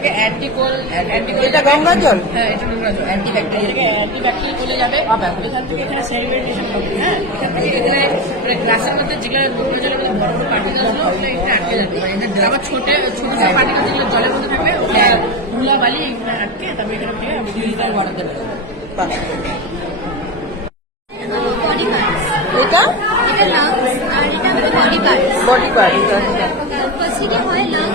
থেকে অ্যান্টিকোল এটা গঙ্গা জল? হ্যাঁ, এটা নোংরা জল। অ্যান্টি ব্যাকটেরিয়া চলে যাবে। এখান থেকে এখানে সেডিমেন্টেশন হবে। হ্যাঁ, এখান থেকে এখানে মানে গ্লাসের মধ্যে যেগুলো নোংরা জলের মধ্যে বড় বড় পার্টিকেল গুলো ওগুলো এখানে আটকে যাবে। আবার ছোট ছোট পার্টিকেল যেগুলো জলের মধ্যে থাকবে ওগুলো ধুলা বালি এখানে আটকে তারপরে এখানে থেকে ফিল্টার ওয়াটার দেবে। বডি পার্টস, এটা এটা লাংস আর এটা হলো body parts. Body part. Firstly হয় লাংস।